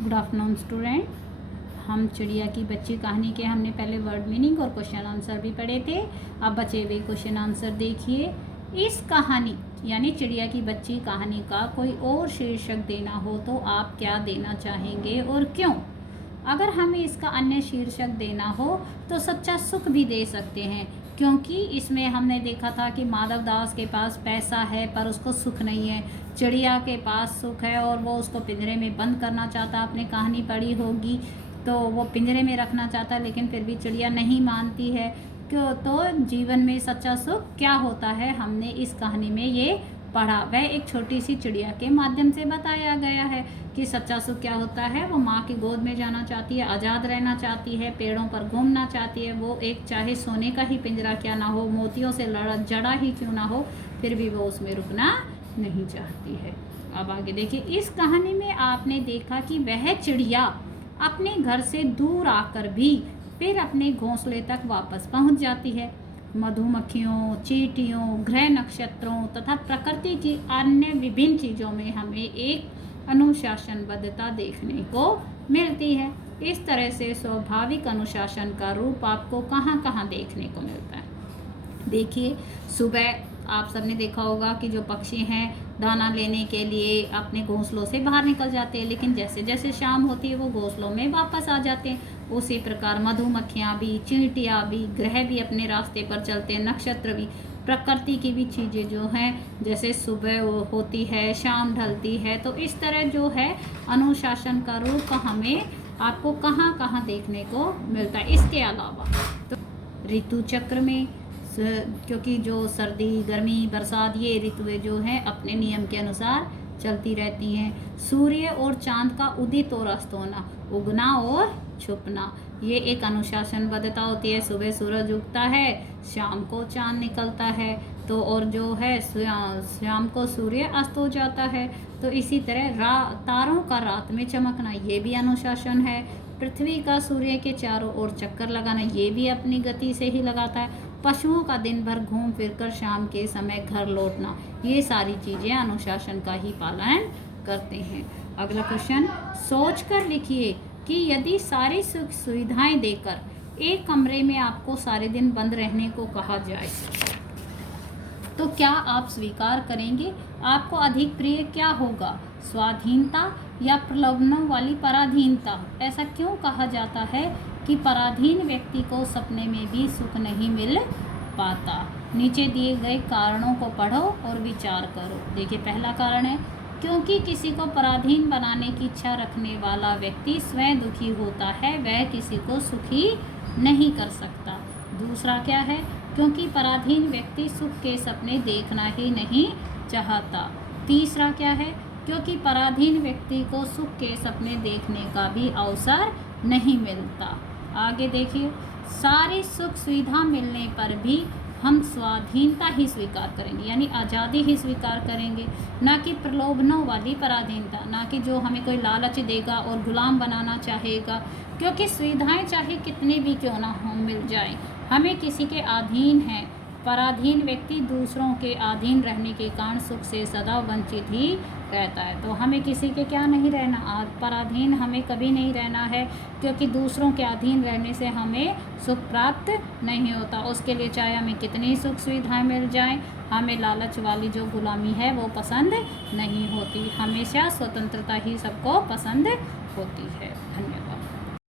Good afternoon student. हम चिड़िया की बच्ची कहानी के हमने पहले वर्ड मीनिंग और क्वेश्चन आंसर भी पढ़े थे। अब बचे हुए क्वेश्चन आंसर देखिए। इस कहानी यानी चिड़िया की बच्ची कहानी का कोई और शीर्षक देना हो तो आप क्या देना चाहेंगे और क्यों? अगर हमें इसका अन्य शीर्षक देना हो तो सच्चा सुख भी दे सकते हैं, क्योंकि इसमें हमने देखा था कि माधव दास के पास पैसा है पर उसको सुख नहीं है। चिड़िया के पास सुख है और वो उसको पिंजरे में बंद करना चाहता। आपने कहानी पढ़ी होगी तो वो पिंजरे में रखना चाहता है, लेकिन फिर भी चिड़िया नहीं मानती है। क्यों? तो जीवन में सच्चा सुख क्या होता है हमने इस कहानी में ये पढ़ा। वह एक छोटी सी चिड़िया के माध्यम से बताया गया है कि सच्चा सुख क्या होता है। वो माँ की गोद में जाना चाहती है, आज़ाद रहना चाहती है, पेड़ों पर घूमना चाहती है। वो एक चाहे सोने का ही पिंजरा क्या ना हो, मोतियों से जड़ा ही क्यों ना हो, फिर भी वो उसमें रुकना नहीं चाहती है। अब आगे देखिए। इस कहानी में आपने देखा कि वह चिड़िया अपने घर से दूर आकर भी फिर अपने घोंसले तक वापस पहुंच जाती है। मधुमक्खियों, चींटियों, ग्रह नक्षत्रों तथा प्रकृति की अन्य विभिन्न चीज़ों में हमें एक अनुशासनबद्धता देखने को मिलती है। इस तरह से स्वाभाविक अनुशासन का रूप आपको कहाँ कहाँ देखने को मिलता है? देखिए, सुबह आप सबने देखा होगा कि जो पक्षी हैं दाना लेने के लिए अपने घोंसलों से बाहर निकल जाते हैं, लेकिन जैसे जैसे शाम होती है वो घोंसलों में वापस आ जाते हैं। उसी प्रकार मधुमक्खियाँ भी, चींटियाँ भी, ग्रह भी अपने रास्ते पर चलते हैं, नक्षत्र भी, प्रकृति की भी चीज़ें जो हैं, जैसे सुबह होती है, शाम ढलती है। तो इस तरह जो है अनुशासन का रूप हमें आपको कहाँ कहाँ देखने को मिलता है। इसके अलावा तो ऋतु चक्र में, क्योंकि जो सर्दी, गर्मी, बरसात ये ऋतुएं जो हैं अपने नियम के अनुसार चलती रहती हैं। सूर्य और चांद का उदित और अस्त होना, उगना और छुपना, ये एक अनुशासनबद्धता होती है। सुबह सूरज उगता है, शाम को चांद निकलता है, तो और जो है शाम को सूर्य अस्त हो जाता है। तो इसी तरह तारों का रात में चमकना, ये भी अनुशासन है। पृथ्वी का सूर्य के चारों ओर चक्कर लगाना, ये भी अपनी गति से ही लगाता है। पशुओं का दिन भर घूम फिरकर शाम के समय घर लौटना, ये सारी चीज़ें अनुशासन का ही पालन करते हैं। अगला क्वेश्चन, सोच कर लिखिए कि यदि सारी सुख सुविधाएं देकर एक कमरे में आपको सारे दिन बंद रहने को कहा जाए तो क्या आप स्वीकार करेंगे? आपको अधिक प्रिय क्या होगा, स्वाधीनता या प्रलोभनों वाली पराधीनता? ऐसा क्यों कहा जाता है कि पराधीन व्यक्ति को सपने में भी सुख नहीं मिल पाता? नीचे दिए गए कारणों को पढ़ो और विचार करो। देखिए, पहला कारण है क्योंकि किसी को पराधीन बनाने की इच्छा रखने वाला व्यक्ति स्वयं दुखी होता है, वह किसी को सुखी नहीं कर सकता। दूसरा क्या है? क्योंकि पराधीन व्यक्ति सुख के सपने देखना ही नहीं चाहता। तीसरा क्या है? क्योंकि पराधीन व्यक्ति को सुख के सपने देखने का भी अवसर नहीं मिलता। आगे देखिए, सारी सुख सुविधा मिलने पर भी हम स्वाधीनता ही स्वीकार करेंगे, यानी आज़ादी ही स्वीकार करेंगे, ना कि प्रलोभनों वाली पराधीनता, ना कि जो हमें कोई लालच देगा और गुलाम बनाना चाहेगा। क्योंकि सुविधाएं चाहे कितनी भी क्यों ना हो मिल जाए, हमें किसी के अधीन हैं। पराधीन व्यक्ति दूसरों के अधीन रहने के कारण सुख से सदा वंचित ही रहता है। तो हमें किसी के क्या नहीं रहना, पराधीन हमें कभी नहीं रहना है, क्योंकि दूसरों के अधीन रहने से हमें सुख प्राप्त नहीं होता। उसके लिए चाहे हमें कितनी सुख सुविधाएं मिल जाएं, हमें लालच वाली जो गुलामी है वो पसंद नहीं होती। हमेशा स्वतंत्रता ही सबको पसंद होती है। धन्यवाद।